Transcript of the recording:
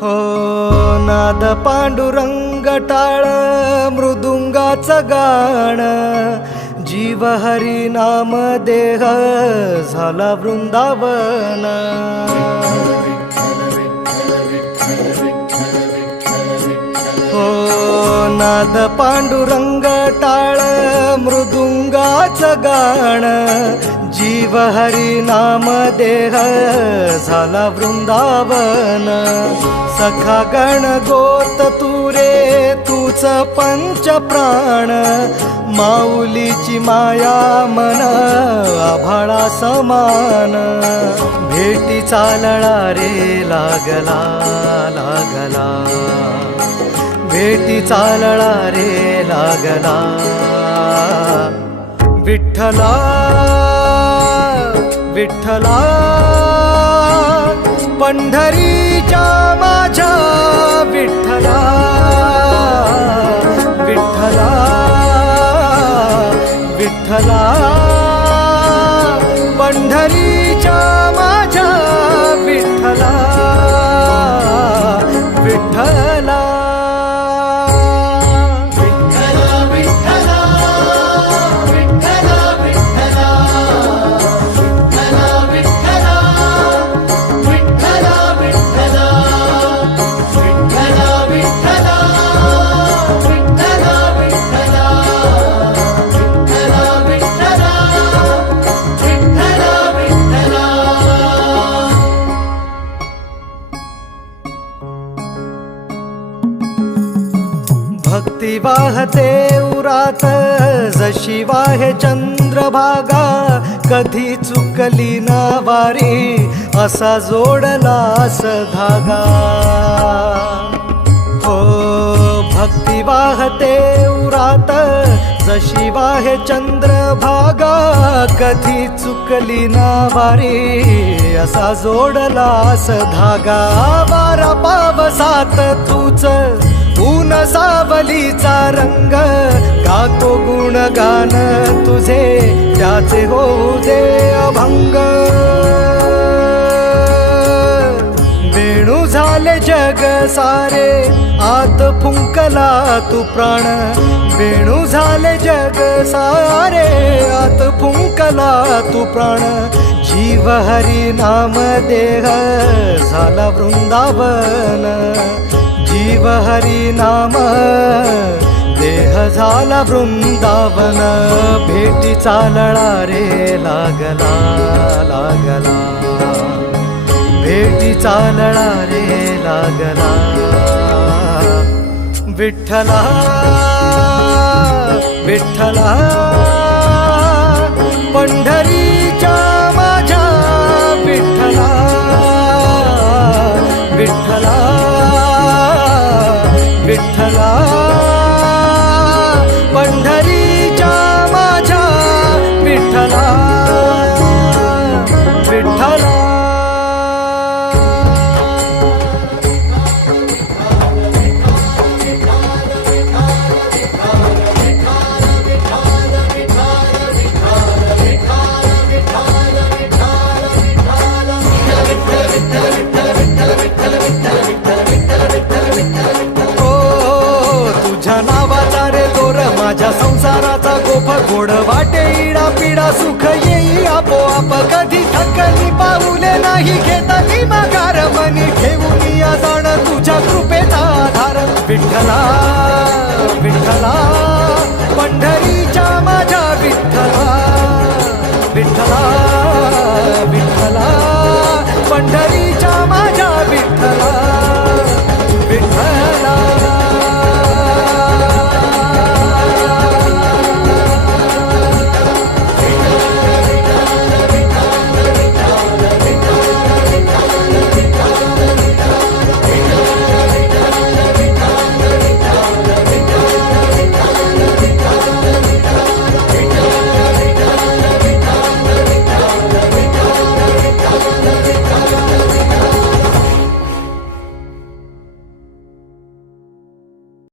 हो नाद पांडुरंग टाळ मृदुंगाचं गाण, जीव हरी नाम देह झाला वृंदावन. हो नाद पांडुरंग टाळ मृदुंगाचं गाण, जीव हरी नाम देह झाला वृंदावन. सखा गण गोत तुरे तूच पंच प्राण, माऊलीची माया मन आभाळा समान. भेटी चालळा रे लागला लागला, भेटी चालळा रे लागला. विठ्ठला विठ्ठला पंढरीच्या माझ्या विठ्ठला, विठ्ठला विठ्ठला पंढरीच्या माझ्या विठ्ठला, विठ्ठला. भक्ती वाहते उरात जशी वाहे चंद्रभागा, कधी चुकली ना वारी असा जोडलास धागा. हो भक्ती वाहते उरात जशी वाहे चंद्रभागा, कधी चुकली ना वारी असा जोडलास धागा. वारा पावसात तूच ऊन सावलीचा रंग, गातो गुणगान तुझे त्याचे होऊ दे अभंग. वेणू झाले जग सारे आत फुंकला तू प्राण, वेणू झाले जग सारे आत फुंकला तू प्राण. जीव हरी नाम देह झाला वृंदावन, जीव हरी नाम देह झाला वृंदावन. भेटी चालळा रे लागला लागला, भेटी चालळा रे लागला. विठ्ठला विठ्ठला पंढरीच्या माझ्या विठ्ठला, विठ्ठला विठ्ठला पंढरीच्या माझ्या विठ्ठला, विठ्ठला. माझ्या संसाराचा गोफ गोड वाटे इडा पिडा, सुख येई आपोआप कधी थकली पाऊले नाही घेतली माघार. मनी ठेवून या जाण तुझ्या कृपेचा आधार. विठ्ठला विठ्ठला पंढरीच्या माझ्या विठ्ठला, विठ्ठला